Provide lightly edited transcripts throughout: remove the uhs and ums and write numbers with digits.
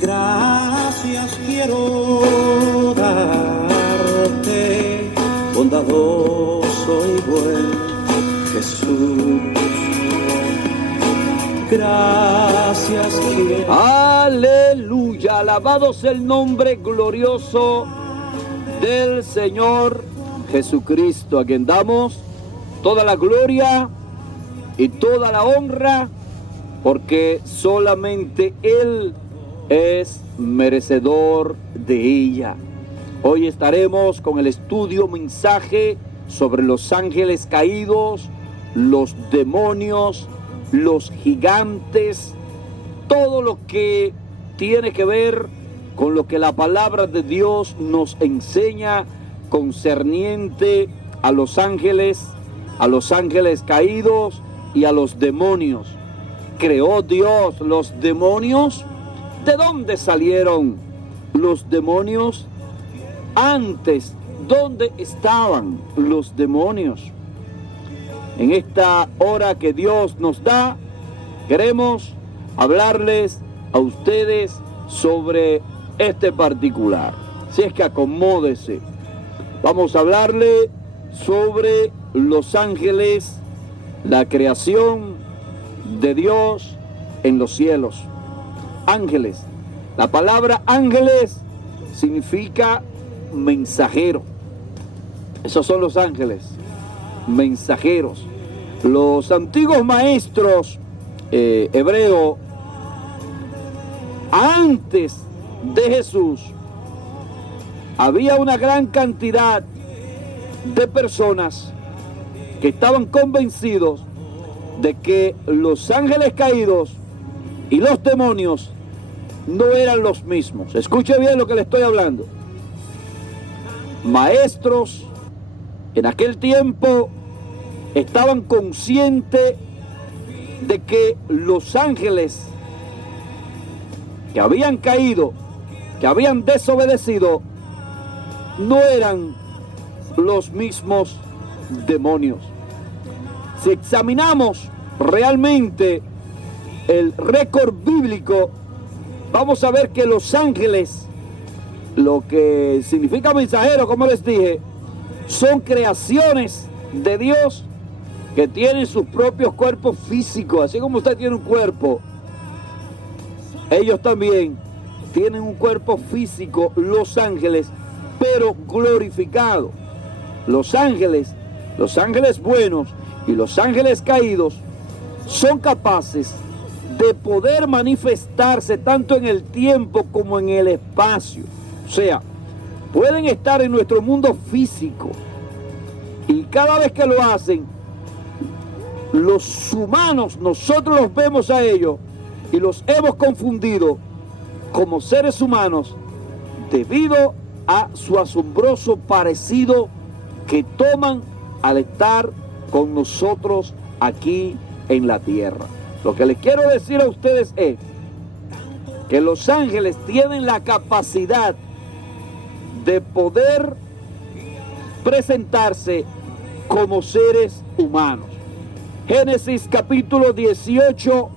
Gracias quiero darte, bondadoso y buen Jesús. Gracias quiero. Aleluya, alabado sea el nombre glorioso del Señor Jesucristo, a quien damos toda la gloria y toda la honra, porque solamente Él es merecedor de ella. Hoy estaremos con el estudio, mensaje sobre los ángeles caídos, los demonios, los gigantes, todo lo que tiene que ver con lo que la palabra de Dios nos enseña concerniente a los ángeles caídos y a los demonios. ¿Creó Dios los demonios? ¿De dónde salieron los demonios? Antes, ¿dónde estaban los demonios? En esta hora que Dios nos da, queremos hablarles a ustedes sobre este particular. Si es que acomódese. Vamos a hablarle sobre los ángeles, la creación de Dios en los cielos. Ángeles. La palabra ángeles significa mensajero. Esos son los ángeles, mensajeros. Los antiguos maestros hebreos, antes de Jesús, había una gran cantidad de personas que estaban convencidos de que los ángeles caídos y los demonios no eran los mismos. Escuche bien lo que le estoy hablando. Maestros en aquel tiempo estaban conscientes de que los ángeles que habían caído, que habían desobedecido, no eran los mismos demonios. Si examinamos realmente el récord bíblico, vamos a ver que los ángeles, lo que significa mensajero, como les dije, son creaciones de Dios que tienen sus propios cuerpos físicos. Así como usted tiene un cuerpo, ellos también tienen un cuerpo físico, los ángeles, pero glorificado. Los ángeles buenos y los ángeles caídos son capaces de poder manifestarse tanto en el tiempo como en el espacio. O sea, pueden estar en nuestro mundo físico, y cada vez que lo hacen, los humanos, nosotros los vemos a ellos y los hemos confundido como seres humanos debido a su asombroso parecido que toman al estar con nosotros aquí en la tierra. Lo que les quiero decir a ustedes es que los ángeles tienen la capacidad de poder presentarse como seres humanos. Génesis capítulo 18,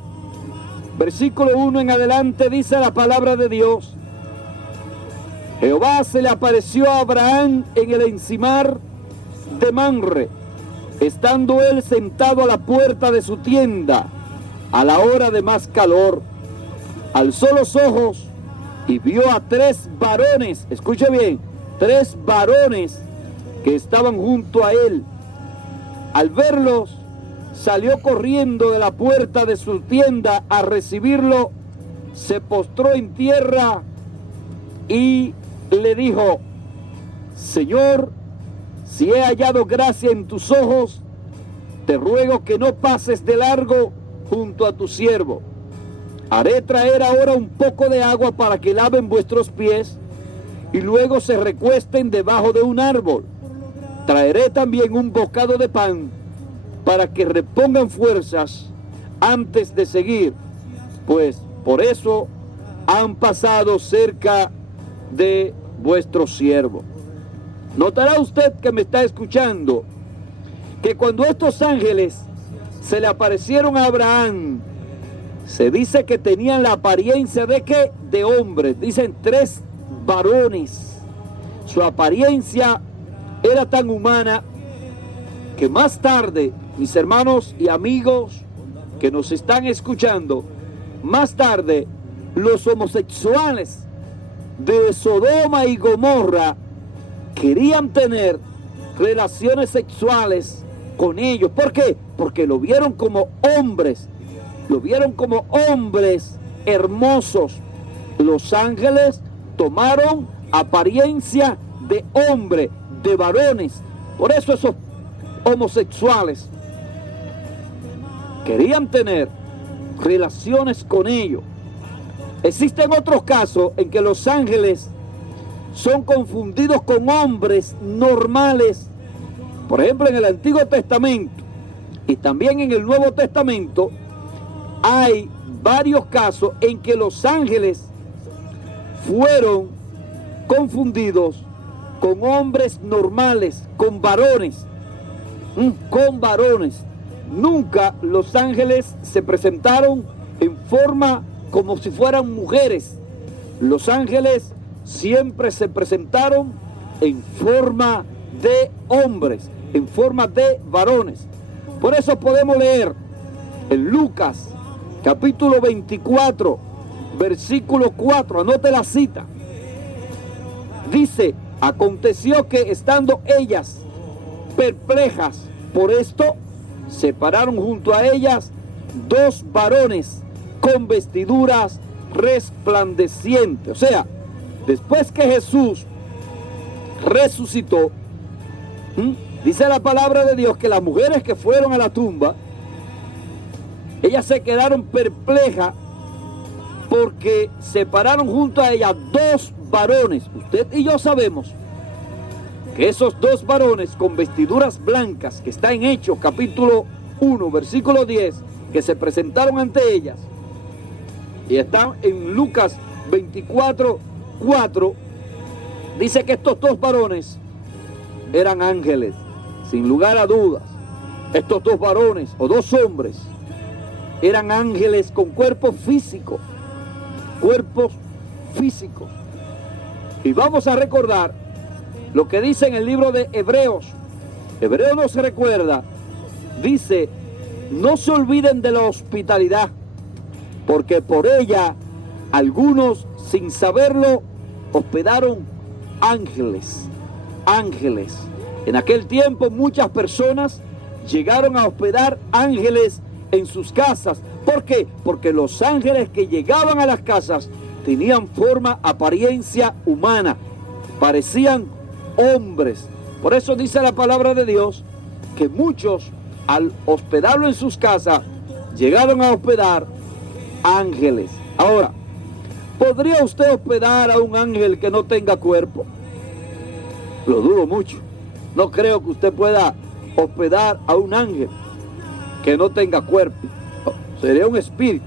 versículo 1 en adelante, dice la palabra de Dios: Jehová se le apareció a Abraham en el encimar de Mamre, estando él sentado a la puerta de su tienda, a la hora de más calor. Alzó los ojos y vio a 3 varones, escuche bien, 3 varones que estaban junto a él. Al verlos, salió corriendo de la puerta de su tienda a recibirlo, se postró en tierra y le dijo: Señor, si he hallado gracia en tus ojos, te ruego que no pases de largo junto a tu siervo. Haré traer ahora un poco de agua para que laven vuestros pies y luego se recuesten debajo de un árbol. Traeré también un bocado de pan para que repongan fuerzas antes de seguir, pues por eso han pasado cerca de vuestro siervo. Notará usted que me está escuchando que cuando estos ángeles se le aparecieron a Abraham Se dice que tenían la apariencia de ¿qué? De hombres. Dicen 3 varones. Su apariencia era tan humana que más tarde, mis hermanos y amigos que nos están escuchando, más tarde los homosexuales de Sodoma y Gomorra querían tener relaciones sexuales con ellos. ¿Por qué? Porque lo vieron como hombres. Lo vieron como hombres hermosos. Los ángeles tomaron apariencia de hombre, de varones. Por eso esos homosexuales querían tener relaciones con ellos. Existen otros casos en que los ángeles son confundidos con hombres normales. Por ejemplo, en el Antiguo Testamento y también en el Nuevo Testamento hay varios casos en que los ángeles fueron confundidos con hombres normales, con varones. Con varones. Nunca los ángeles se presentaron en forma como si fueran mujeres. Los ángeles siempre se presentaron en forma de hombres, en forma de varones. Por eso podemos leer en Lucas capítulo 24, versículo 4, anote la cita. Dice: aconteció que estando ellas perplejas por esto, se pararon junto a ellas 2 varones con vestiduras resplandecientes. O sea, después que Jesús resucitó, dice la palabra de Dios que las mujeres que fueron a la tumba, ellas se quedaron perplejas porque se pararon junto a ellas 2 varones. Usted y yo sabemos que esos 2 varones con vestiduras blancas, que está en Hechos capítulo 1, versículo 10, que se presentaron ante ellas, y están en Lucas 24, 4, dice que estos 2 varones eran ángeles, sin lugar a dudas. Estos 2 varones o 2 hombres eran ángeles con cuerpos físicos. Y vamos a recordar lo que dice en el libro de Hebreos. Hebreos nos recuerda, dice: no se olviden de la hospitalidad, porque por ella algunos, sin saberlo, hospedaron ángeles. En aquel tiempo muchas personas llegaron a hospedar ángeles en sus casas. ¿Por qué? Porque los ángeles que llegaban a las casas tenían forma, apariencia humana, parecían hombres. Por eso dice la palabra de Dios que muchos, al hospedarlo en sus casas, llegaron a hospedar ángeles. Ahora, ¿podría usted hospedar a un ángel que no tenga cuerpo? Lo dudo mucho. No creo que usted pueda hospedar a un ángel que no tenga cuerpo. Sería un espíritu.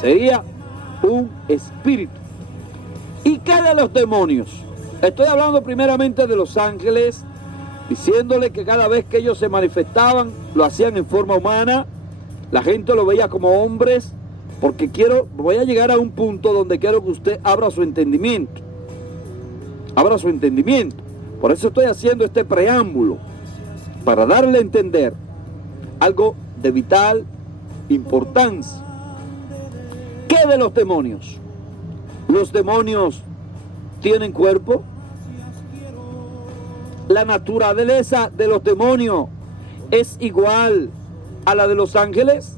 Sería un espíritu. ¿Y qué de los demonios? Estoy hablando primeramente de los ángeles, diciéndole que cada vez que ellos se manifestaban, lo hacían en forma humana. La gente lo veía como hombres, porque voy a llegar a un punto donde quiero que usted abra su entendimiento. Abra su entendimiento. Por eso estoy haciendo este preámbulo, para darle a entender algo de vital importancia. ¿Qué de los demonios? ¿Los demonios tienen cuerpo? ¿La naturaleza de los demonios es igual a la de los ángeles?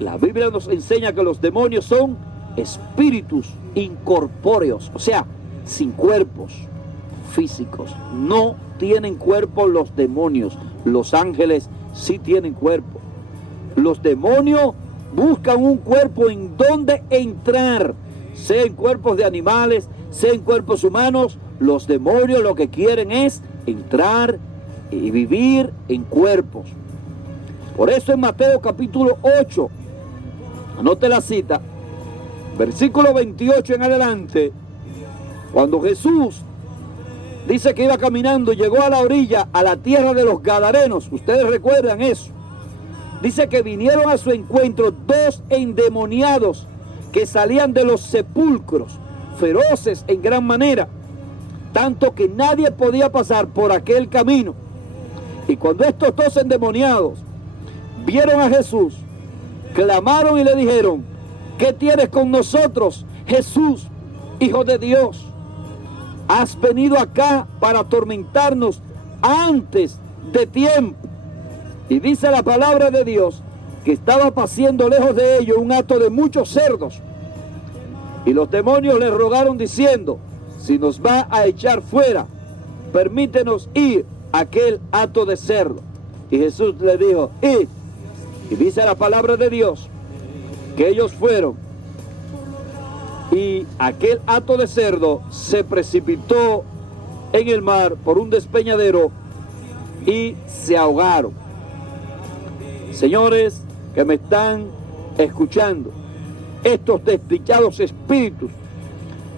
La Biblia nos enseña que los demonios son espíritus incorpóreos, o sea, sin cuerpos físicos. No tienen cuerpo los demonios. Los ángeles sí tienen cuerpo. Los demonios buscan un cuerpo en donde entrar, sea en cuerpos de animales, sea en cuerpos humanos. Los demonios lo que quieren es entrar y vivir en cuerpos. Por eso en Mateo capítulo 8, anote la cita, versículo 28 en adelante, cuando Jesús dice que iba caminando, llegó a la orilla, a la tierra de los Gadarenos. Ustedes recuerdan eso. dice que vinieron a su encuentro 2 endemoniados que salían de los sepulcros, feroces en gran manera, tanto que nadie podía pasar por aquel camino. Y cuando estos 2 endemoniados vieron a Jesús, clamaron y le dijeron: ¿qué tienes con nosotros, Jesús, Hijo de Dios? Has venido acá para atormentarnos antes de tiempo. Y dice la palabra de Dios que estaba pasando lejos de ellos un hato de muchos cerdos. Y los demonios le rogaron diciendo: si nos va a echar fuera, permítenos ir a aquel hato de cerdo. Y Jesús le dijo: id. Y dice la palabra de Dios que ellos fueron, y aquel hato de cerdo se precipitó en el mar por un despeñadero y se ahogaron. Señores que me están escuchando, estos desdichados espíritus,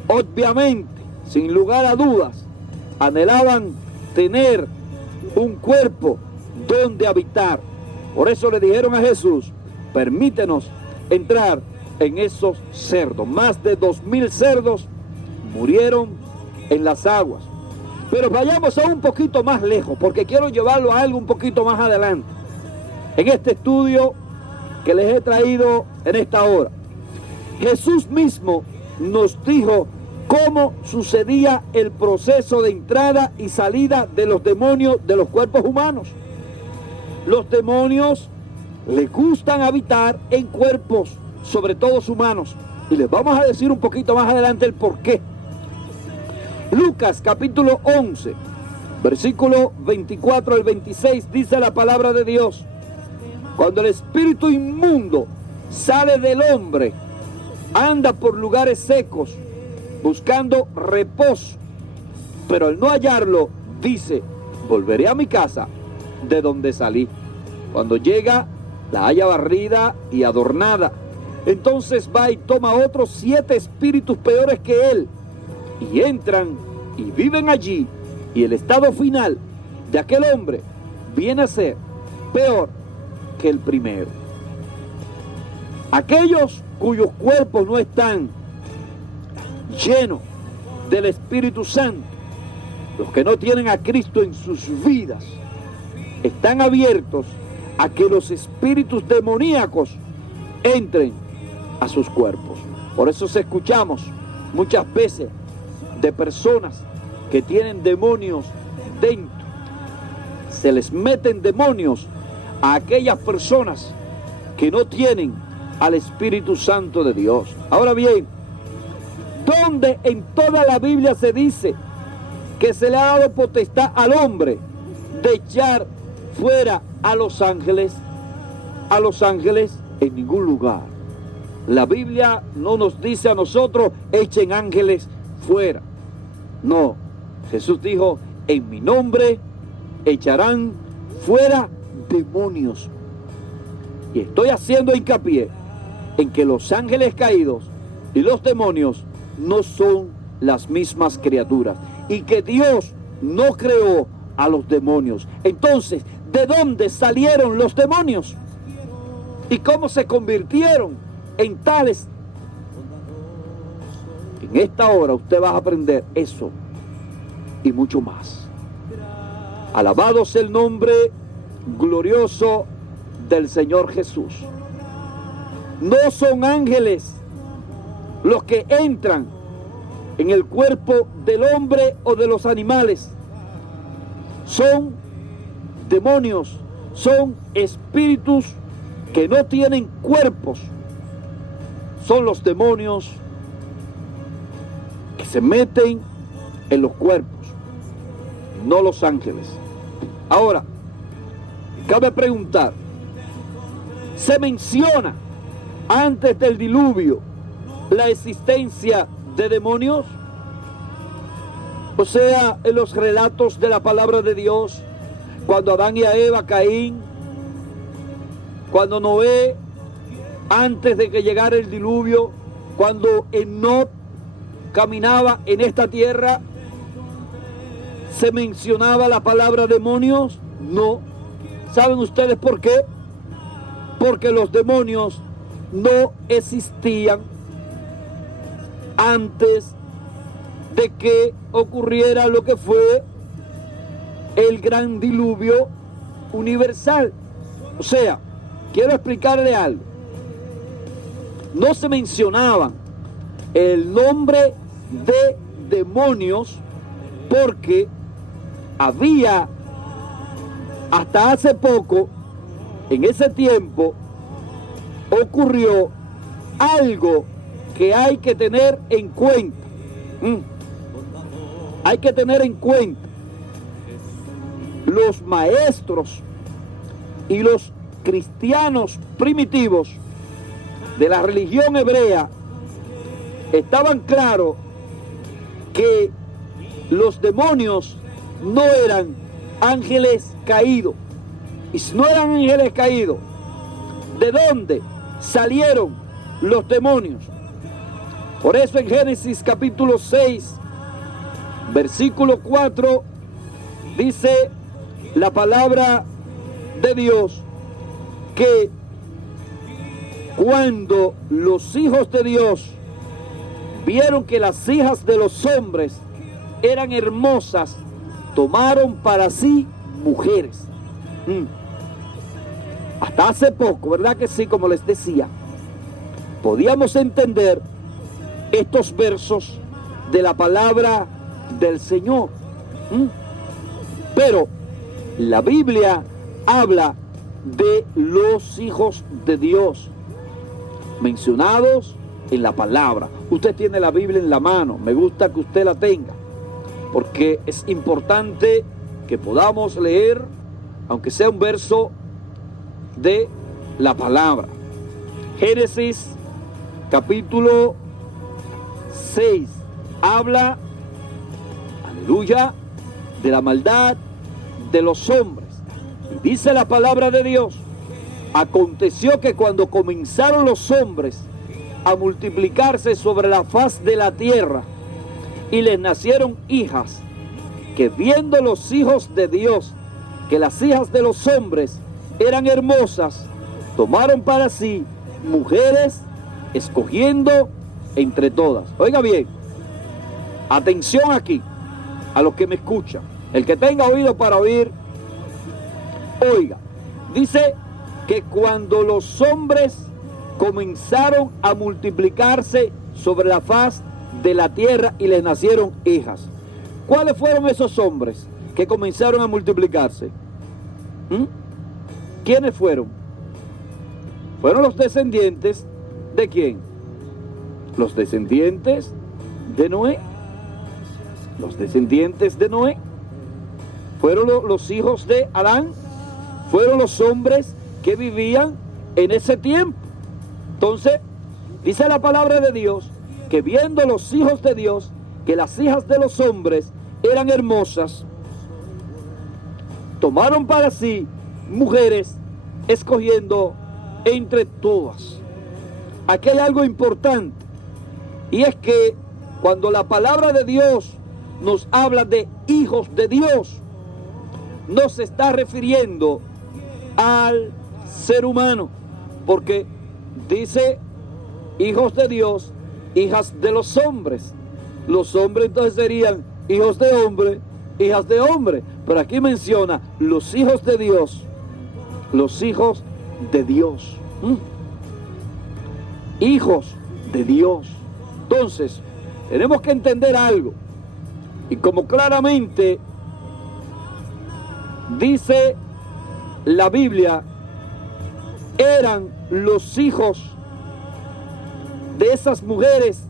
obviamente, sin lugar a dudas, anhelaban tener un cuerpo donde habitar. Por eso le dijeron a Jesús: permítenos entrar en esos cerdos. Más de 2000 cerdos murieron en las aguas. Pero vayamos a un poquito más lejos, porque quiero llevarlo a algo un poquito más adelante. En este estudio que les he traído en esta hora, Jesús mismo nos dijo cómo sucedía el proceso de entrada y salida de los demonios de los cuerpos humanos. Los demonios les gustan habitar en cuerpos, sobre todo humanos. Y les vamos a decir un poquito más adelante el por qué. Lucas capítulo 11, versículo 24 al 26, dice la palabra de Dios: cuando el espíritu inmundo sale del hombre, anda por lugares secos, buscando reposo, pero al no hallarlo, dice: volveré a mi casa de donde salí. Cuando llega, la halla barrida y adornada. Entonces va y toma otros 7 espíritus peores que él, y entran y viven allí, y el estado final de aquel hombre viene a ser peor que el primero. Aquellos cuyos cuerpos no están llenos del Espíritu Santo, los que no tienen a Cristo en sus vidas, están abiertos a que los espíritus demoníacos entren a sus cuerpos. Por eso escuchamos muchas veces de personas que tienen demonios dentro. Se les meten demonios a aquellas personas que no tienen al Espíritu Santo de Dios. Ahora bien, ¿dónde en toda la Biblia se dice que se le ha dado potestad al hombre de echar fuera a los ángeles? A los ángeles en ningún lugar. La Biblia no nos dice a nosotros: echen ángeles fuera. No, Jesús dijo: en mi nombre echarán fuera demonios. Y estoy haciendo hincapié en que los ángeles caídos y los demonios no son las mismas criaturas, y que Dios no creó a los demonios. Entonces, ¿de dónde salieron los demonios? ¿Y cómo se convirtieron en tales? En esta hora usted va a aprender eso y mucho más. Alabado sea el nombre glorioso del Señor Jesús. No son ángeles los que entran en el cuerpo del hombre o de los animales. Son demonios, son espíritus que no tienen cuerpos. Son los demonios que se meten en los cuerpos, no los ángeles. Ahora, cabe preguntar, ¿se menciona antes del diluvio la existencia de demonios? O sea, en los relatos de la palabra de Dios, cuando Adán y Eva, Caín, cuando Noé, antes de que llegara el diluvio, cuando Enoc caminaba en esta tierra, ¿se mencionaba la palabra demonios? No. ¿Saben ustedes por qué? porque los demonios no existían antes de que ocurriera lo que fue el gran diluvio universal. O sea, quiero explicarle algo. No se mencionaba el nombre de demonios porque había hasta hace poco, en ese tiempo, ocurrió algo que hay que tener en cuenta. Hay que tener en cuenta. Los maestros y los cristianos primitivos de la religión hebrea estaban claros que los demonios no eran ángeles caídos. Y si no eran ángeles caídos, ¿de dónde salieron los demonios? Por eso en Génesis capítulo 6, versículo 4, dice la palabra de Dios que cuando los hijos de Dios vieron que las hijas de los hombres eran hermosas, tomaron para sí mujeres. Hasta hace poco, ¿verdad que sí? Como les decía, podíamos entender estos versos de la palabra del Señor. Pero la Biblia habla de los hijos de Dios mencionados en la palabra. Usted tiene la Biblia en la mano, me gusta que usted la tenga, porque es importante que podamos leer, aunque sea un verso de la palabra. Génesis capítulo 6 habla, aleluya, de la maldad de los hombres. Y dice la palabra de Dios: aconteció que cuando comenzaron los hombres a multiplicarse sobre la faz de la tierra y les nacieron hijas, que viendo los hijos de Dios que las hijas de los hombres eran hermosas, tomaron para sí mujeres, escogiendo entre todas. Oiga bien, atención aquí, a los que me escuchan. El que tenga oído para oír, oiga. Dice que cuando los hombres comenzaron a multiplicarse sobre la faz de la tierra y les nacieron hijas. ¿Cuáles fueron esos hombres que comenzaron a multiplicarse? ¿Quiénes fueron? Fueron los descendientes ¿de quién? Los descendientes de Noé. Los descendientes de Noé fueron los hijos de Adán, fueron los hombres que vivían en ese tiempo. Entonces, dice la palabra de Dios que viendo los hijos de Dios que las hijas de los hombres eran hermosas, tomaron para sí mujeres, escogiendo entre todas. Aquí hay algo importante, y es que cuando la palabra de Dios nos habla de hijos de Dios, no se está refiriendo al ser humano, porque dice hijos de Dios, hijas de los hombres. Los hombres entonces serían hijos de hombre, hijas de hombre. Pero aquí menciona los hijos de Dios, los hijos de Dios. Hijos de Dios. Entonces, tenemos que entender algo. Y como claramente dice la Biblia, eran los hijos de esas mujeres,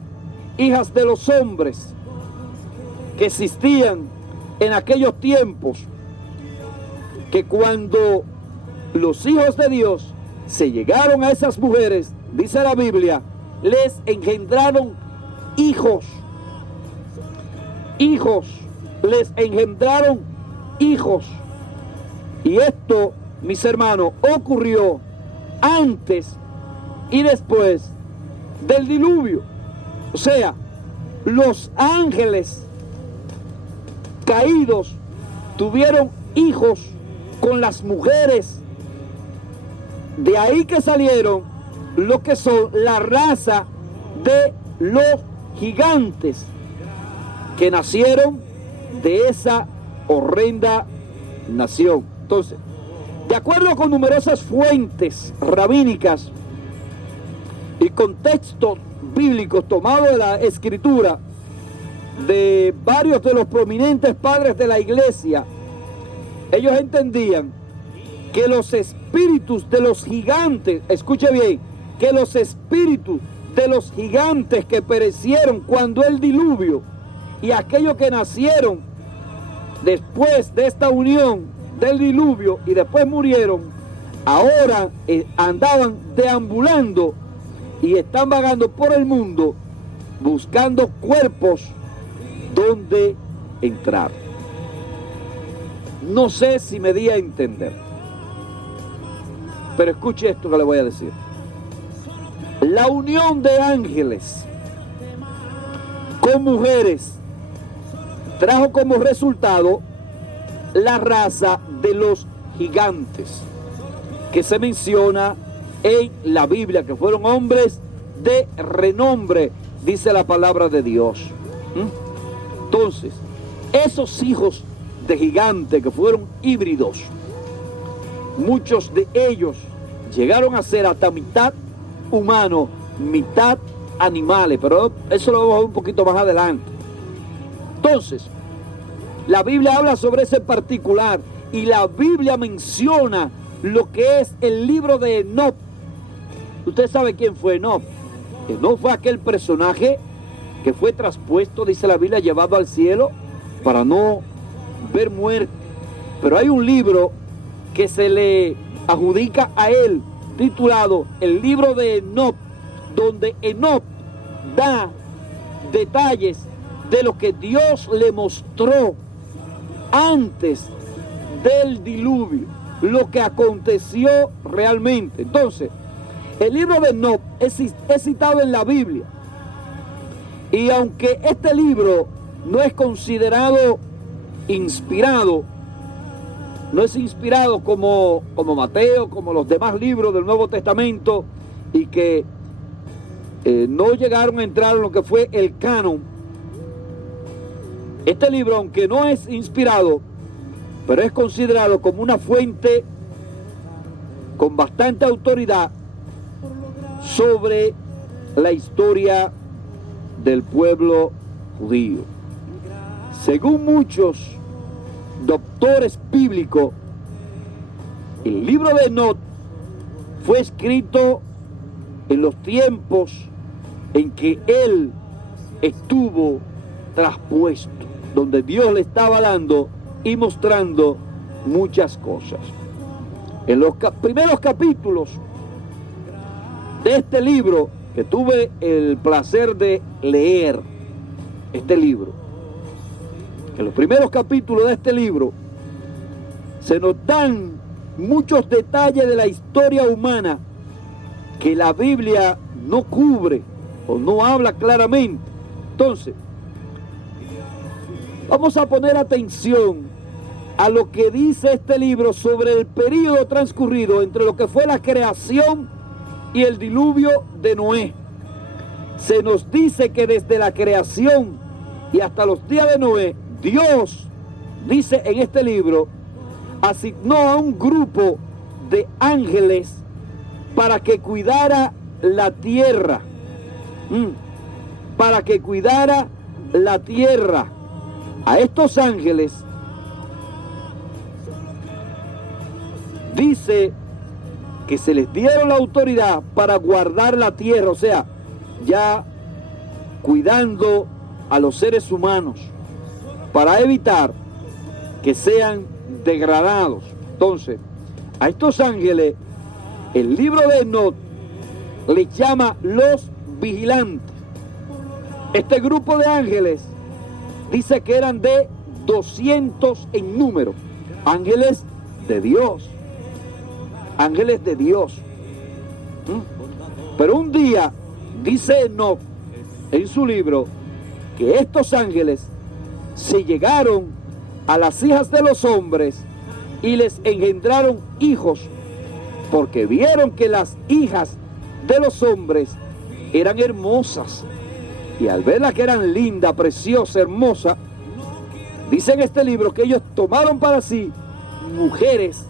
hijas de los hombres que existían en aquellos tiempos, que cuando los hijos de Dios se llegaron a esas mujeres, dice la Biblia, les engendraron hijos. Hijos, les engendraron hijos. Y esto, mis hermanos, ocurrió antes y después del diluvio. O sea, los ángeles caídos tuvieron hijos con las mujeres De ahí que salieron lo que son la raza de los gigantes que nacieron de esa horrenda nación. Entonces, de acuerdo con numerosas fuentes rabínicas y contextos bíblicos tomados de la escritura de varios de los prominentes padres de la iglesia, ellos entendían que los espíritus de los gigantes, escuche bien, que los espíritus de los gigantes que perecieron cuando el diluvio y aquellos que nacieron después de esta unión del diluvio y después murieron, ahora andaban deambulando y están vagando por el mundo buscando cuerpos donde entrar. No sé si me di a entender, pero escuche esto que le voy a decir. La unión de ángeles con mujeres trajo como resultado la raza de los gigantes que se menciona en la Biblia, que fueron hombres de renombre, dice la palabra de Dios. Entonces, esos hijos de gigantes que fueron híbridos, muchos de ellos llegaron a ser hasta mitad humano, mitad animales, pero eso lo vamos a ver un poquito más adelante. Entonces, la Biblia habla sobre ese particular y la Biblia menciona lo que es el libro de Enoc. Usted sabe quién fue Enoc. Enoc fue aquel personaje que fue traspuesto, dice la Biblia, llevado al cielo para no ver muerte. Pero hay un libro que se le adjudica a él, titulado el libro de Enoc, donde Enoc da detalles de lo que Dios le mostró antes del diluvio, lo que aconteció realmente. Entonces, el libro de Enoc es citado en la Biblia, y aunque este libro no es considerado inspirado, no es inspirado como Mateo, como los demás libros del Nuevo Testamento, y que no llegaron a entrar en lo que fue el canon. Este libro, aunque no es inspirado, pero es considerado como una fuente con bastante autoridad sobre la historia del pueblo judío. Según muchos doctores bíblicos, el libro de Enoc fue escrito en los tiempos en que él estuvo traspuesto, donde Dios le estaba dando y mostrando muchas cosas. En los primeros capítulos de este libro, que tuve el placer de leer este libro, en los primeros capítulos de este libro se nos dan muchos detalles de la historia humana que la Biblia no cubre o no habla claramente. Entonces, vamos a poner atención a lo que dice este libro sobre el periodo transcurrido entre lo que fue la creación y el diluvio de Noé. Se nos dice que desde la creación y hasta los días de Noé, Dios, dice en este libro, asignó a un grupo de ángeles para que cuidara la tierra. Para que cuidara la tierra. A estos ángeles dice que se les dieron la autoridad para guardar la tierra, o sea, ya cuidando a los seres humanos para evitar que sean degradados. Entonces, a estos ángeles el libro de Enoc les llama los vigilantes. Este grupo de ángeles dice que eran de 200 en número, ángeles de Dios, ángeles de Dios. Pero un día dice Enoc en su libro que estos ángeles se llegaron a las hijas de los hombres y les engendraron hijos, porque vieron que las hijas de los hombres eran hermosas. Y al verlas que eran lindas, preciosas, hermosas, dice en este libro que ellos tomaron para sí mujeres,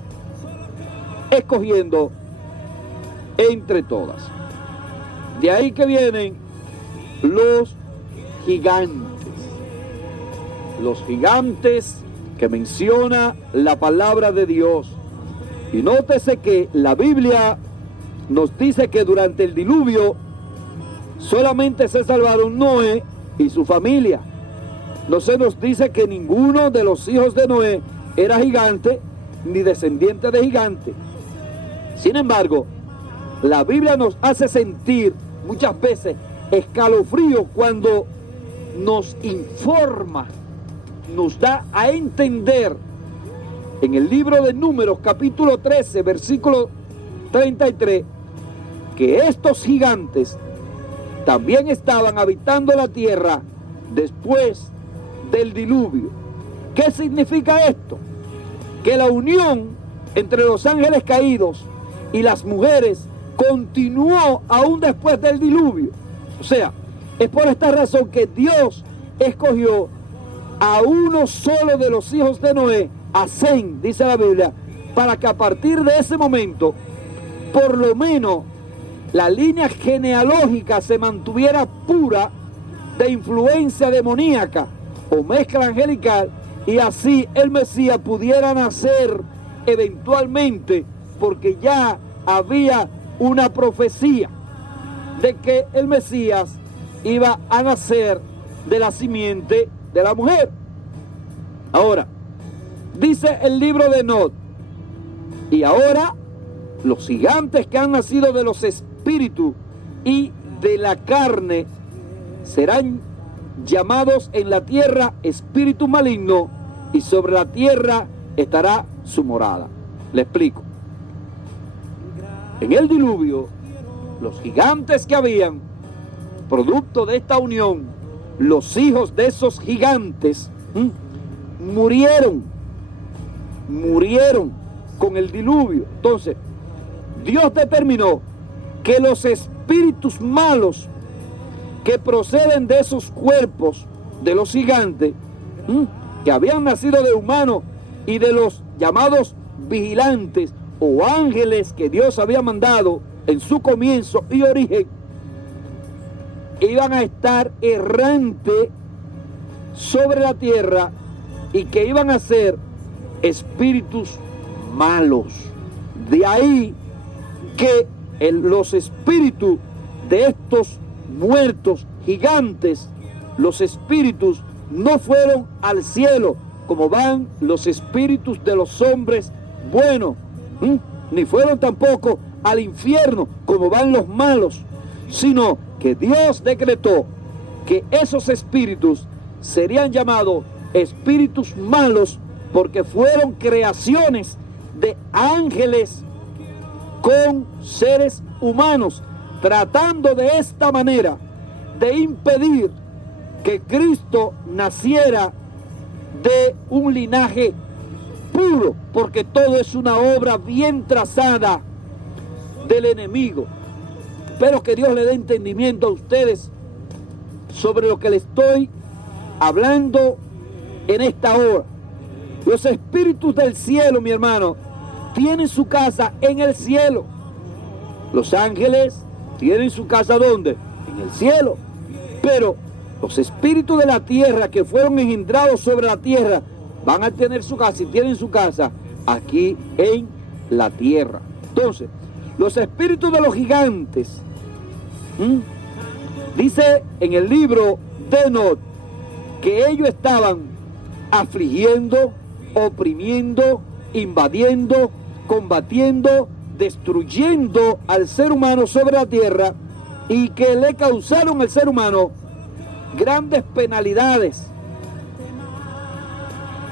escogiendo entre todas. De ahí que vienen los gigantes. Los gigantes que menciona la palabra de Dios. Y nótese que la Biblia nos dice que durante el diluvio solamente se salvaron Noé y su familia. No se nos dice que ninguno de los hijos de Noé era gigante ni descendiente de gigante. Sin embargo, la Biblia nos hace sentir muchas veces escalofrío cuando nos informa, nos da a entender en el libro de Números capítulo 13 versículo 33 que estos gigantes también estaban habitando la tierra después del diluvio. ¿Qué significa esto? Que la unión entre los ángeles caídos y las mujeres continuó aún después del diluvio. O sea, es por esta razón que Dios escogió a uno solo de los hijos de Noé, a Sem, dice la Biblia, para que a partir de ese momento, por lo menos, la línea genealógica se mantuviera pura de influencia demoníaca o mezcla angelical, y así el Mesías pudiera nacer eventualmente, porque ya había una profecía de que el Mesías iba a nacer de la simiente de la mujer. Ahora, dice el libro de Enoc, y ahora los gigantes que han nacido de los espíritus y de la carne serán llamados en la tierra espíritu maligno, y sobre la tierra estará su morada. Le explico. En el diluvio, los gigantes que habían, producto de esta unión, los hijos de esos gigantes, murieron con el diluvio. Entonces, Dios determinó que los espíritus malos que proceden de esos cuerpos de los gigantes, que habían nacido de humanos y de los llamados vigilantes o ángeles que Dios había mandado en su comienzo y origen, iban a estar errantes sobre la tierra y que iban a ser espíritus malos. De ahí que los espíritus de estos muertos gigantes, los espíritus no fueron al cielo como van los espíritus de los hombres buenos, ni fueron tampoco al infierno como van los malos, sino que Dios decretó que esos espíritus serían llamados espíritus malos, porque fueron creaciones de ángeles con seres humanos, tratando de esta manera de impedir que Cristo naciera de un linaje puro, porque todo es una obra bien trazada del enemigo. Espero que Dios le dé entendimiento a ustedes sobre lo que le estoy hablando en esta hora. Los espíritus del cielo, mi hermano, tienen su casa en el cielo. Los ángeles tienen su casa ¿dónde? En el cielo. Pero los espíritus de la tierra que fueron engendrados sobre la tierra van a tener su casa y tienen su casa aquí en la tierra. Entonces, los espíritus de los gigantes, dice en el libro de Enoc que ellos estaban afligiendo, oprimiendo, invadiendo, combatiendo, destruyendo al ser humano sobre la tierra, y que le causaron al ser humano grandes penalidades,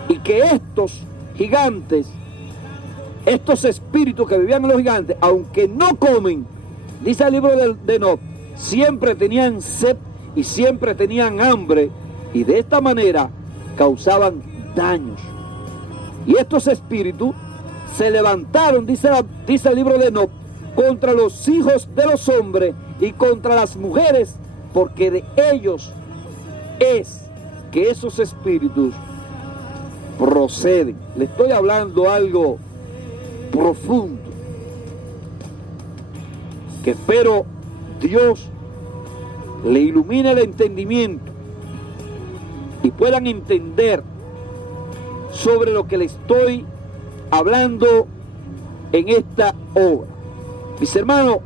y que estos gigantes, estos espíritus que vivían en los gigantes, aunque no comen, dice el libro de Enoc, siempre tenían sed y siempre tenían hambre, y de esta manera causaban daños. Y estos espíritus se levantaron, dice el libro de Enoc, contra los hijos de los hombres y contra las mujeres, porque de ellos es que esos espíritus proceden. Le estoy hablando algo profundo, que espero Dios le ilumine el entendimiento y puedan entender sobre lo que le estoy hablando en esta obra. Mis hermanos,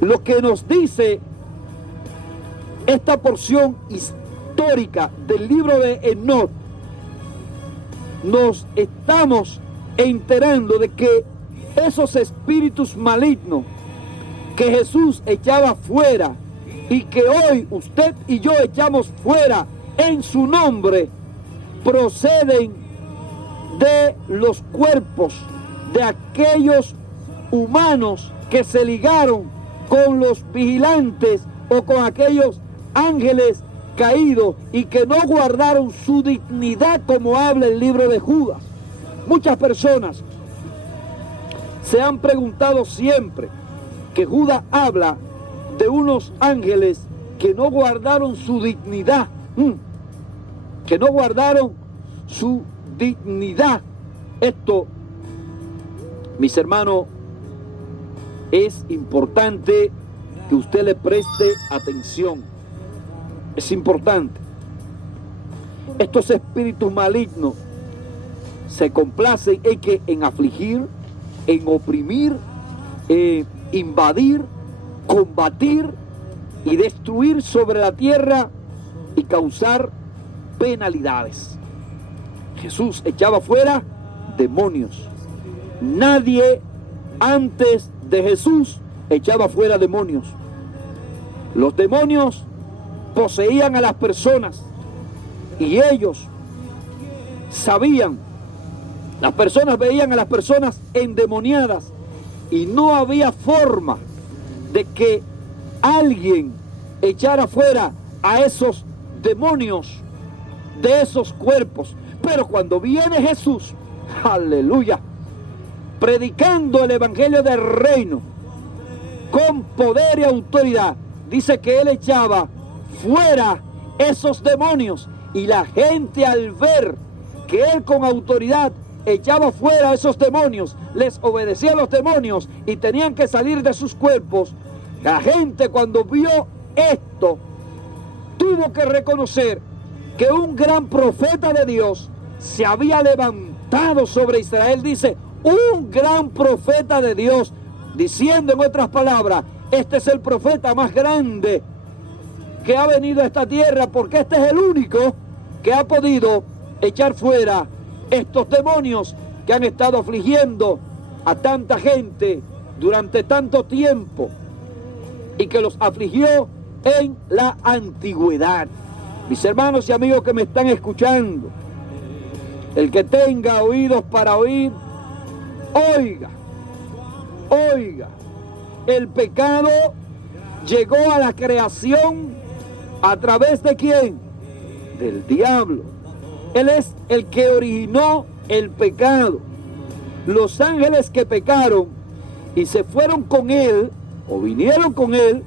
lo que nos dice esta porción histórica del libro de Enoc, nos estamos enterando de que esos espíritus malignos que Jesús echaba fuera y que hoy usted y yo echamos fuera en su nombre, proceden de los cuerpos de aquellos humanos que se ligaron con los vigilantes o con aquellos ángeles caídos y que no guardaron su dignidad, como habla el libro de Judas. Muchas personas se han preguntado siempre que Judas habla de unos ángeles que no guardaron su dignidad, que no guardaron su dignidad. Esto, mis hermanos, es importante que usted le preste atención. Es importante. Estos espíritus malignos se complacen en afligir, en oprimir, invadir, combatir y destruir sobre la tierra y causar penalidades. Jesús echaba fuera demonios. Nadie antes de Jesús echaba fuera demonios. Los demonios poseían a las personas y ellos sabían, las personas veían a las personas endemoniadas y no había forma de que alguien echara fuera a esos demonios de esos cuerpos. Pero cuando viene Jesús, aleluya, predicando el evangelio del reino con poder y autoridad, dice que él echaba fuera esos demonios, y la gente, al ver que él con autoridad echaba fuera esos demonios, les obedecía a los demonios y tenían que salir de sus cuerpos, la gente, cuando vio esto, tuvo que reconocer que un gran profeta de Dios se había levantado sobre Israel. Dice, un gran profeta de Dios, diciendo en otras palabras, este es el profeta más grande que ha venido a esta tierra, porque este es el único que ha podido echar fuera estos demonios que han estado afligiendo a tanta gente durante tanto tiempo y que los afligió en la antigüedad. Mis hermanos y amigos que me están escuchando, el que tenga oídos para oír, oiga, oiga. El pecado llegó a la creación a través de ¿quién? Del diablo. Él es el que originó el pecado. Los ángeles que pecaron y se fueron con él, o vinieron con él,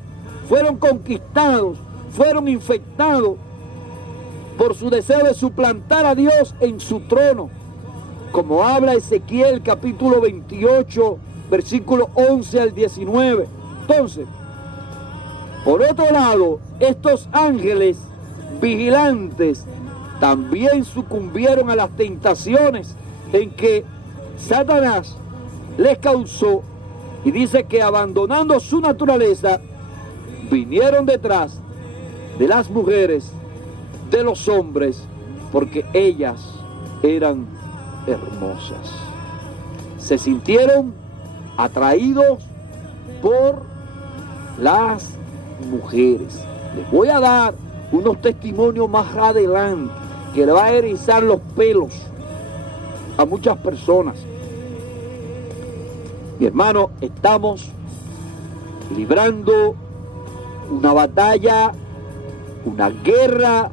fueron conquistados, fueron infectados por su deseo de suplantar a Dios en su trono, como habla Ezequiel capítulo 28, versículo 11 al 19. Entonces, por otro lado, estos ángeles vigilantes también sucumbieron a las tentaciones en que Satanás les causó, y dice que abandonando su naturaleza, vinieron detrás de las mujeres, de los hombres, porque ellas eran hermosas. Se sintieron atraídos por las mujeres. Les voy a dar unos testimonios más adelante que le va a erizar los pelos a muchas personas. Mi hermano, estamos librando una batalla, una guerra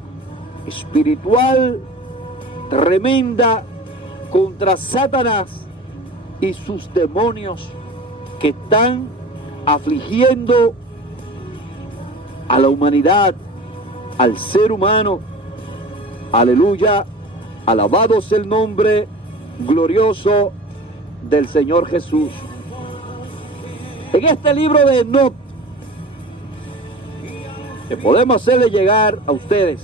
espiritual tremenda contra Satanás y sus demonios que están afligiendo a la humanidad, al ser humano. Aleluya, alabado sea el nombre glorioso del Señor Jesús. En este libro de Enoc, que podemos hacerle llegar a ustedes,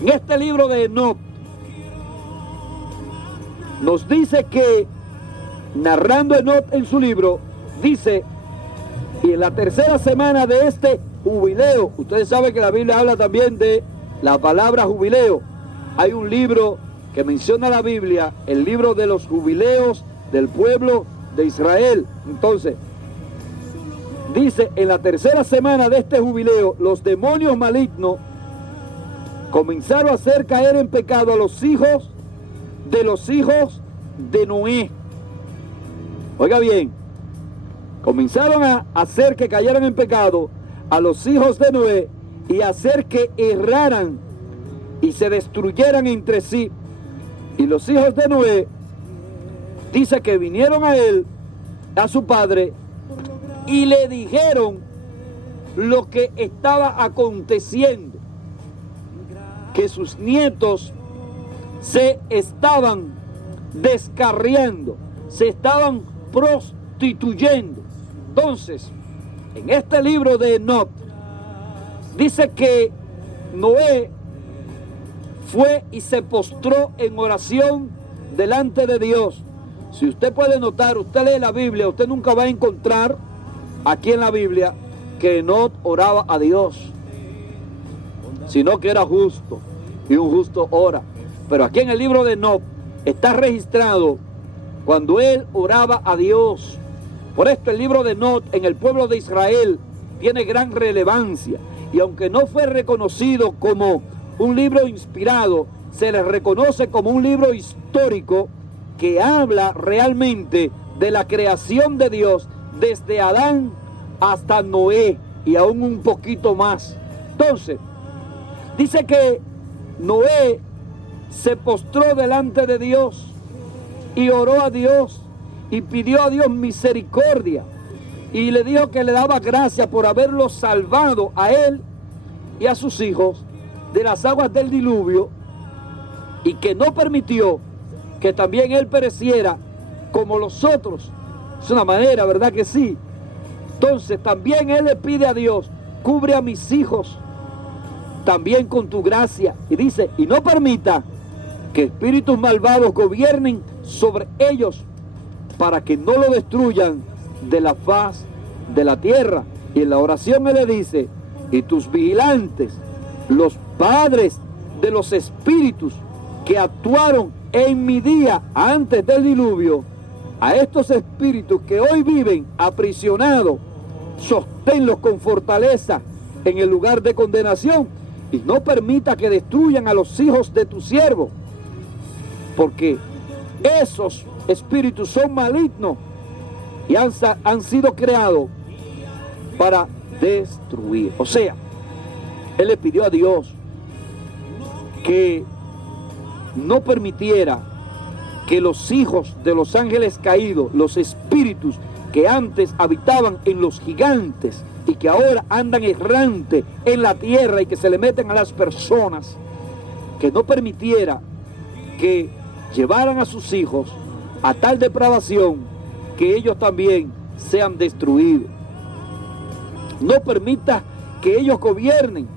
en este libro de Enoc, nos dice que, narrando Enoc en su libro, dice, y en la tercera semana de este jubileo, ustedes saben que la Biblia habla también de la palabra jubileo. Hay un libro que menciona la Biblia, el libro de los jubileos del pueblo de Israel. Entonces, dice, en la tercera semana de este jubileo, los demonios malignos comenzaron a hacer caer en pecado a los hijos de Noé. Oiga bien, comenzaron a hacer que cayeran en pecado a los hijos de Noé y hacer que erraran y se destruyeran entre sí. Y los hijos de Noé, dice que vinieron a él, a su padre, y le dijeron lo que estaba aconteciendo, que sus nietos se estaban descarriando, se estaban prostituyendo. Entonces, en este libro de Enoc, dice que Noé fue y se postró en oración delante de Dios. Si usted puede notar, usted lee la Biblia, usted nunca va a encontrar aquí en la Biblia que Enoc oraba a Dios, sino que era justo, y un justo ora. Pero aquí en el libro de Enoc está registrado cuando él oraba a Dios. Por esto el libro de Enoc en el pueblo de Israel tiene gran relevancia, y aunque no fue reconocido como un libro inspirado, se le reconoce como un libro histórico que habla realmente de la creación de Dios desde Adán hasta Noé y aún un poquito más. Entonces, dice que Noé se postró delante de Dios y oró a Dios y pidió a Dios misericordia y le dijo que le daba gracias por haberlo salvado a él y a sus hijos de las aguas del diluvio, y que no permitió que también él pereciera como los otros. Es una manera, ¿verdad que sí? Entonces también él le pide a Dios, cubre a mis hijos también con tu gracia, y dice, y no permita que espíritus malvados gobiernen sobre ellos, para que no lo destruyan de la faz de la tierra. Y en la oración él le dice, y tus vigilantes, los padres de los espíritus que actuaron en mi día antes del diluvio, a estos espíritus que hoy viven aprisionados, sosténlos con fortaleza en el lugar de condenación, y no permita que destruyan a los hijos de tu siervo, porque esos espíritus son malignos y han sido creados para destruir. O sea, él le pidió a Dios que no permitiera que los hijos de los ángeles caídos, los espíritus que antes habitaban en los gigantes y que ahora andan errante en la tierra y que se le meten a las personas, que no permitiera que llevaran a sus hijos a tal depravación que ellos también sean destruidos. No permita que ellos gobiernen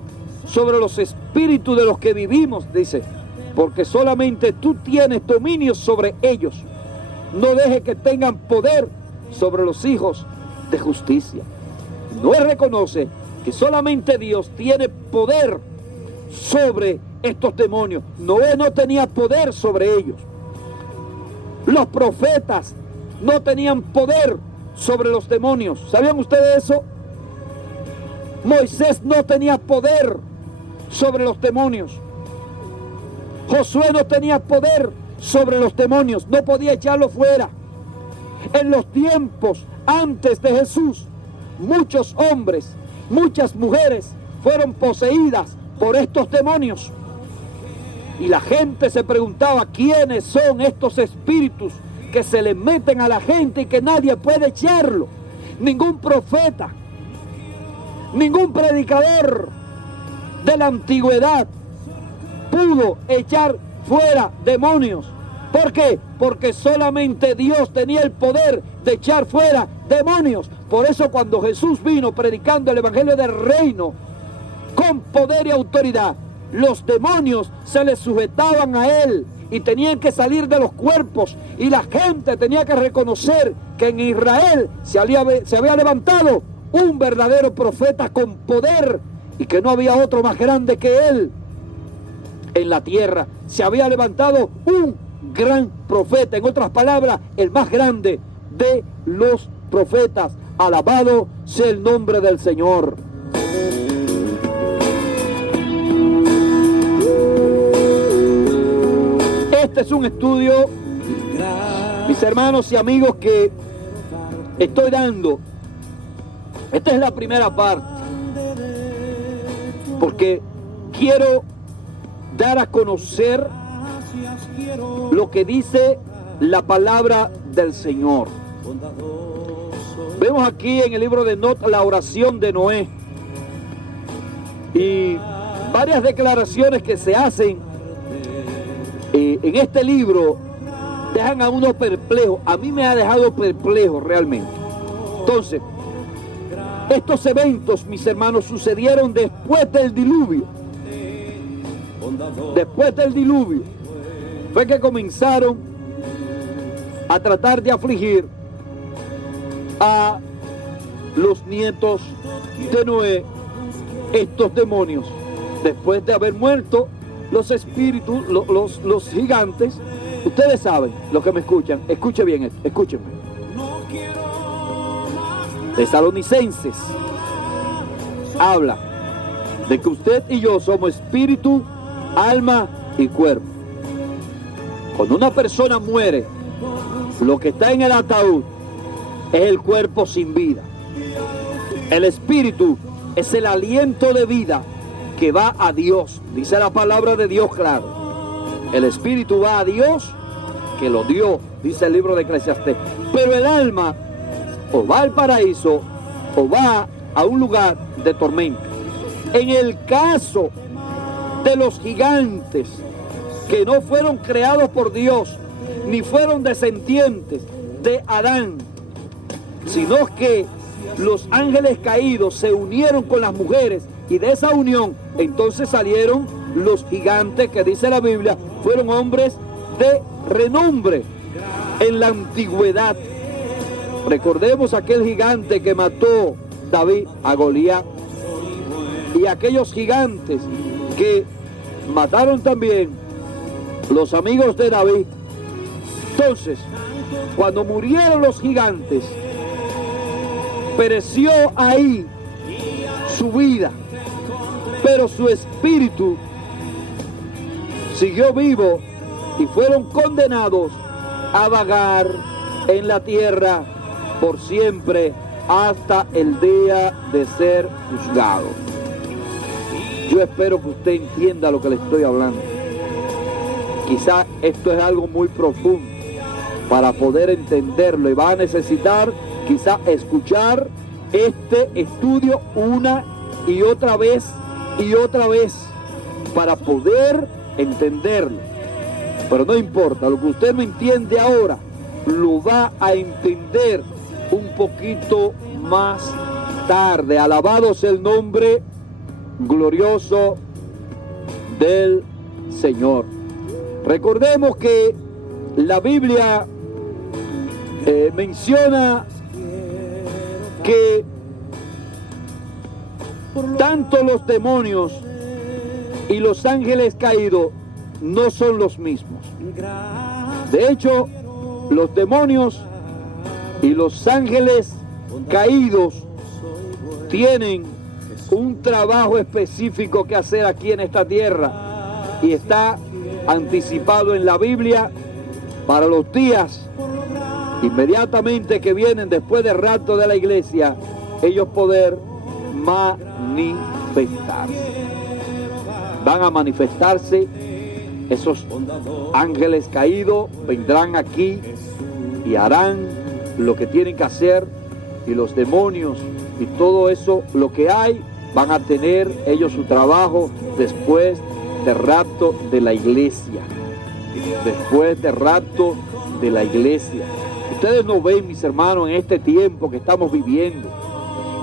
sobre los espíritus de los que vivimos, dice, porque solamente tú tienes dominio sobre ellos. No deje que tengan poder sobre los hijos de justicia. Noé reconoce que solamente Dios tiene poder sobre estos demonios. Noé no tenía poder sobre ellos. Los profetas no tenían poder sobre los demonios. ¿Sabían ustedes eso? Moisés no tenía poder sobre los demonios. Josué no tenía poder sobre los demonios, no podía echarlo fuera. En los tiempos antes de Jesús, muchos hombres, muchas mujeres fueron poseídas por estos demonios. Y la gente se preguntaba, ¿quiénes son estos espíritus que se le meten a la gente y que nadie puede echarlo? Ningún profeta, ningún predicador de la antigüedad pudo echar fuera demonios. ¿Por qué? Porque solamente Dios tenía el poder de echar fuera demonios. Por eso cuando Jesús vino predicando el evangelio del reino con poder y autoridad, los demonios se les sujetaban a él y tenían que salir de los cuerpos, y la gente tenía que reconocer que en Israel se había levantado un verdadero profeta con poder y que no había otro más grande que él en la tierra. Se había levantado un gran profeta, en otras palabras, el más grande de los profetas. Alabado sea el nombre del Señor. Este es un estudio, mis hermanos y amigos, que estoy dando. Esta es la primera parte, porque quiero dar a conocer lo que dice la palabra del Señor. Vemos aquí en el libro de Not la oración de Noé y varias declaraciones que se hacen en este libro dejan a uno perplejo. A mí me ha dejado perplejo realmente. Entonces, estos eventos, mis hermanos, sucedieron después del diluvio. Después del diluvio fue que comenzaron a tratar de afligir a los nietos de Noé estos demonios. Después de haber muerto los espíritus, los gigantes. Ustedes saben, los que me escuchan, escuchen bien esto, escúchenme. Tesalonicenses habla de que usted y yo somos espíritu, alma y cuerpo. Cuando una persona muere, lo que está en el ataúd es el cuerpo sin vida. El espíritu es el aliento de vida que va a Dios. Dice la palabra de Dios claro. El espíritu va a Dios que lo dio, dice el libro de Eclesiastés. Pero el alma o va al paraíso o va a un lugar de tormento. En el caso de los gigantes que no fueron creados por Dios, ni fueron descendientes de Adán, sino que los ángeles caídos se unieron con las mujeres, y de esa unión entonces salieron los gigantes que dice la Biblia fueron hombres de renombre en la antigüedad. Recordemos aquel gigante que mató David a Goliat, y aquellos gigantes que mataron también los amigos de David. Entonces, cuando murieron los gigantes, pereció ahí su vida, pero su espíritu siguió vivo y fueron condenados a vagar en la tierra por siempre hasta el día de ser juzgado. Yo espero que usted entienda lo que le estoy hablando. Quizá esto es algo muy profundo para poder entenderlo, y va a necesitar quizá escuchar este estudio una y otra vez para poder entenderlo. Pero no importa, lo que usted no entiende ahora lo va a entender un poquito más tarde. Alabado sea el nombre glorioso del Señor. Recordemos que la Biblia menciona que tanto los demonios y los ángeles caídos no son los mismos. De hecho, los demonios y los ángeles caídos tienen un trabajo específico que hacer aquí en esta tierra, y está anticipado en la Biblia para los días inmediatamente que vienen después del rapto de la iglesia, ellos poder manifestarse. Van a manifestarse Esos ángeles caídos vendrán aquí y harán lo que tienen que hacer, y los demonios y todo eso, lo que hay, van a tener ellos su trabajo después del rapto de la iglesia. Después del rapto de la iglesia. Ustedes no ven, mis hermanos, en este tiempo que estamos viviendo,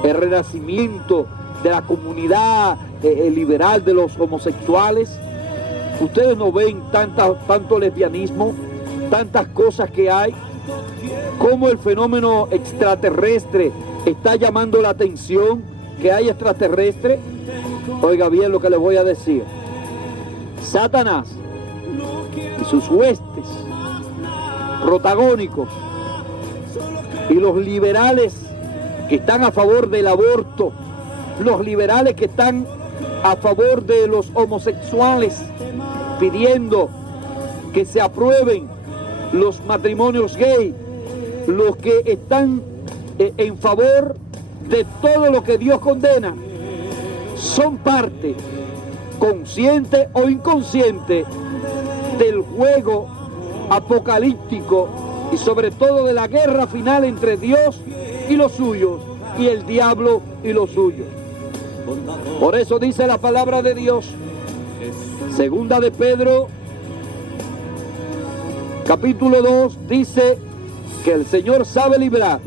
el renacimiento de la comunidad liberal de los homosexuales. Ustedes no ven tanto lesbianismo, tantas cosas que hay, cómo el fenómeno extraterrestre está llamando la atención, que hay extraterrestre. Oiga bien lo que les voy a decir. Satanás y sus huestes protagónicos y los liberales que están a favor del aborto, los liberales que están a favor de los homosexuales, pidiendo que se aprueben los matrimonios gay, los que están en favor de todo lo que Dios condena, son parte, consciente o inconsciente, del juego apocalíptico y sobre todo de la guerra final entre Dios y los suyos y el diablo y los suyos. Por eso dice la palabra de Dios, segunda de Pedro, capítulo 2, dice que el Señor sabe librar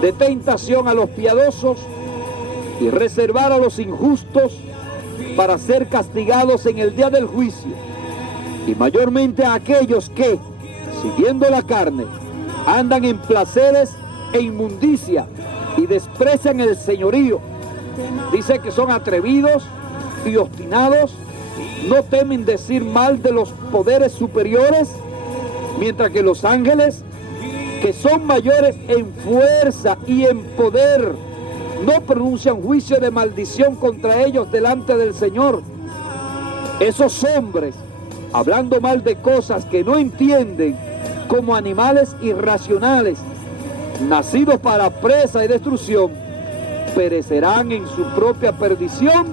de tentación a los piadosos y reservar a los injustos para ser castigados en el día del juicio, y mayormente a aquellos que, siguiendo la carne, andan en placeres e inmundicia y desprecian el señorío. Dice que son atrevidos y obstinados, no temen decir mal de los poderes superiores, mientras que los ángeles, que son mayores en fuerza y en poder, no pronuncian juicio de maldición contra ellos delante del Señor. Esos hombres, hablando mal de cosas que no entienden, como animales irracionales, nacidos para presa y destrucción, perecerán en su propia perdición,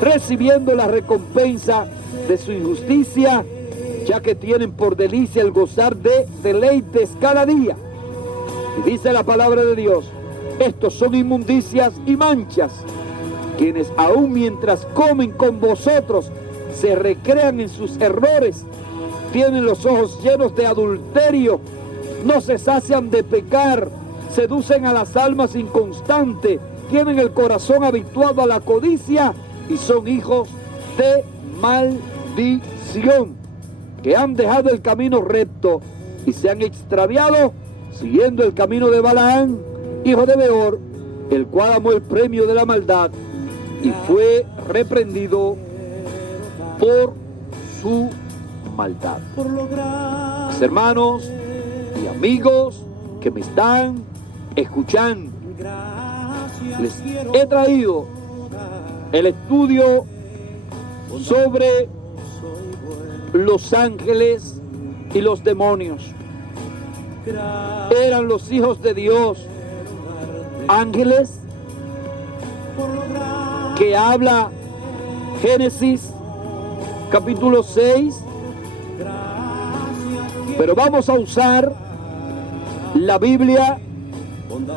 recibiendo la recompensa de su injusticia, ya que tienen por delicia el gozar de deleites cada día. Y dice la palabra de Dios, estos son inmundicias y manchas, quienes aún mientras comen con vosotros se recrean en sus errores, tienen los ojos llenos de adulterio, no se sacian de pecar, seducen a las almas inconstantes, tienen el corazón habituado a la codicia y son hijos de maldición, que han dejado el camino recto y se han extraviado siguiendo el camino de Balaán, hijo de Beor, el cual amó el premio de la maldad y fue reprendido por su maldad. Mis hermanos y amigos que me están escuchando, les he traído el estudio sobre los ángeles y los demonios. Eran los hijos de Dios, ángeles, que habla Génesis capítulo 6, pero vamos a usar la Biblia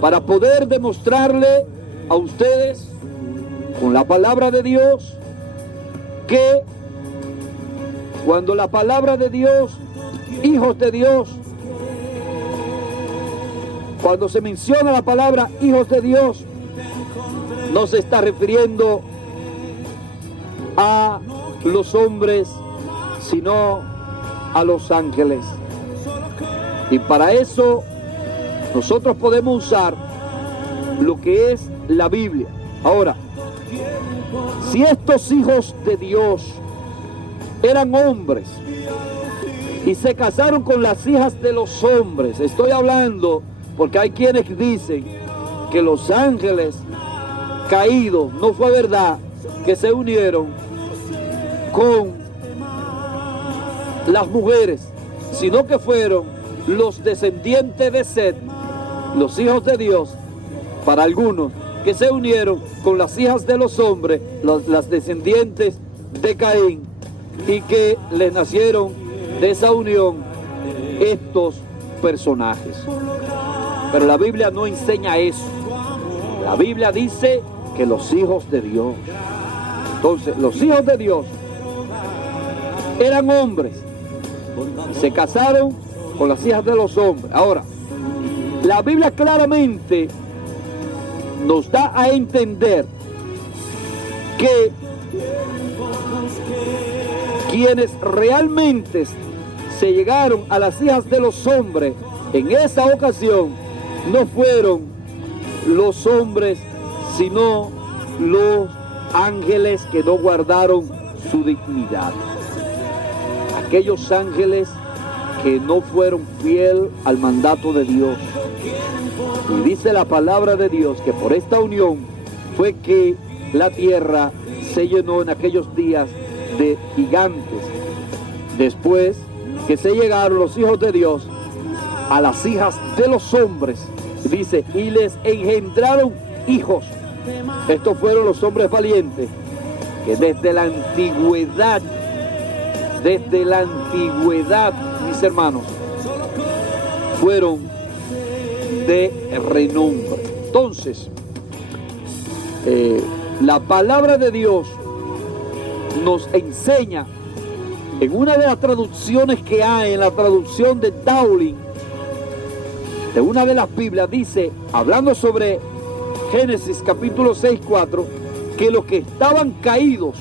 para poder demostrarle a ustedes con la palabra de Dios que cuando la palabra de Dios, hijos de Dios, cuando se menciona la palabra hijos de Dios, no se está refiriendo a los hombres, sino a los ángeles. Y para eso nosotros podemos usar lo que es la Biblia. Ahora, si estos hijos de Dios eran hombres y se casaron con las hijas de los hombres, estoy hablando porque hay quienes dicen que los ángeles caídos, no fue verdad que se unieron con las mujeres, sino que fueron los descendientes de Set, los hijos de Dios, para algunos, que se unieron con las hijas de los hombres, las descendientes de Caín, y que les nacieron de esa unión estos personajes. Pero la Biblia no enseña eso. La Biblia dice que los hijos de Dios. Entonces, los hijos de Dios eran hombres y se casaron con las hijas de los hombres. Ahora, la Biblia claramente nos da a entender que quienes realmente se llegaron a las hijas de los hombres en esa ocasión no fueron los hombres, sino los ángeles que no guardaron su dignidad. Aquellos ángeles que no fueron fiel al mandato de Dios. Y dice la palabra de Dios que por esta unión fue que la tierra se llenó en aquellos días de gigantes. Después que se llegaron los hijos de Dios a las hijas de los hombres, dice, y les engendraron hijos. Estos fueron los hombres valientes que desde la antigüedad, mis hermanos, fueron de renombre. Entonces, la palabra de Dios nos enseña en una de las traducciones que hay, en la traducción de Dowling, de una de las Biblias, dice, hablando sobre Génesis capítulo 6:4, que los que estaban caídos,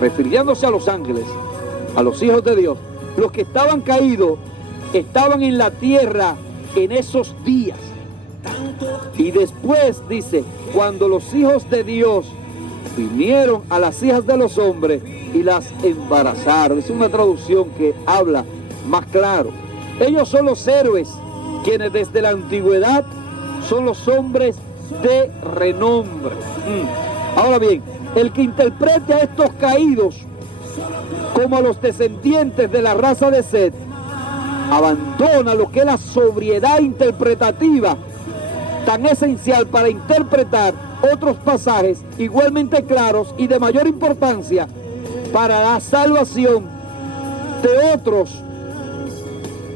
refiriéndose a los ángeles, a los hijos de Dios, los que estaban caídos estaban en la tierra en esos días. Y después dice, cuando los hijos de Dios vinieron a las hijas de los hombres y las embarazaron. Es una traducción que habla más claro. Ellos son los héroes, quienes desde la antigüedad son los hombres de renombre. Ahora bien, el que interprete a estos caídos como a los descendientes de la raza de Set, abandona lo que es la sobriedad interpretativa tan esencial para interpretar otros pasajes igualmente claros y de mayor importancia para la salvación de otros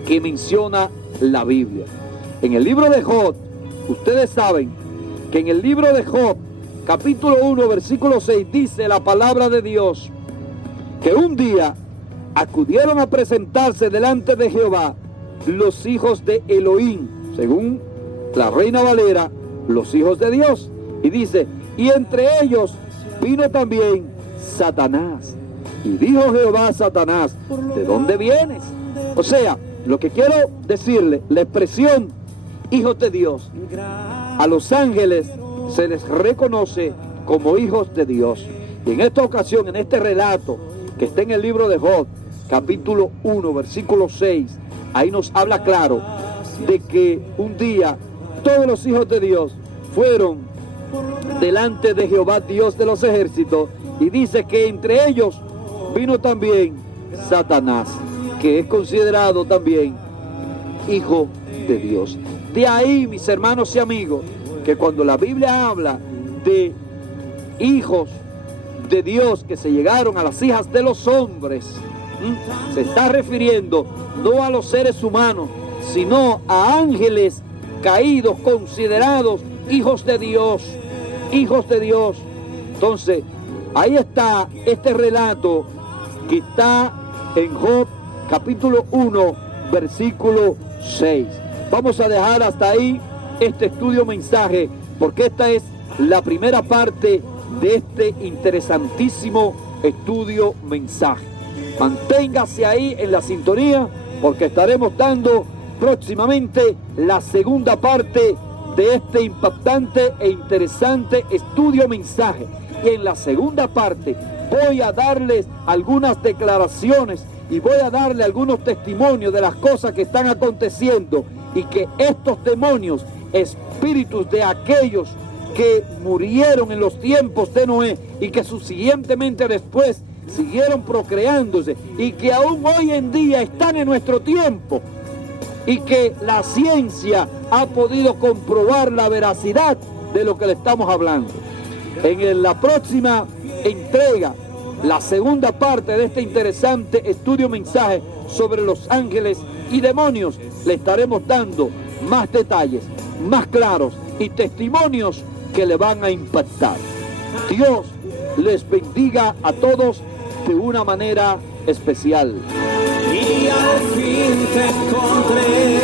que menciona la Biblia. En el libro de Job, ustedes saben que en el libro de Job, capítulo 1, versículo 6, dice la palabra de Dios que un día acudieron a presentarse delante de Jehová los hijos de Elohim, según la Reina Valera, los hijos de Dios. Y dice, y entre ellos vino también Satanás. Y dijo Jehová a Satanás, ¿de dónde vienes? O sea, lo que quiero decirle, la expresión hijos de Dios, a los ángeles se les reconoce como hijos de Dios. Y en esta ocasión, en este relato que está en el libro de Job, capítulo 1, versículo 6, ahí nos habla claro de que un día todos los hijos de Dios fueron delante de Jehová, Dios de los ejércitos, y dice que entre ellos vino también Satanás, que es considerado también hijo de Dios. De ahí, mis hermanos y amigos, que cuando la Biblia habla de hijos de Dios que se llegaron a las hijas de los hombres, se está refiriendo no a los seres humanos, sino a ángeles caídos, considerados hijos de Dios, hijos de Dios. Entonces, ahí está este relato que está en Job capítulo 1, versículo 6. Vamos a dejar hasta ahí este estudio mensaje, porque esta es la primera parte de este interesantísimo estudio mensaje. Manténgase ahí en la sintonía, porque estaremos dando próximamente la segunda parte de este impactante e interesante estudio mensaje. Y en la segunda parte voy a darles algunas declaraciones y voy a darle algunos testimonios de las cosas que están aconteciendo, y que estos demonios, espíritus de aquellos que murieron en los tiempos de Noé y que subsiguientemente después siguieron procreándose y que aún hoy en día están en nuestro tiempo, y que la ciencia ha podido comprobar la veracidad de lo que le estamos hablando. En la próxima entrega la segunda parte de este interesante estudio mensaje sobre los ángeles y demonios, le estaremos dando más detalles, más claros y testimonios que le van a impactar. Dios les bendiga a todos de una manera especial. Y al fin te encontré.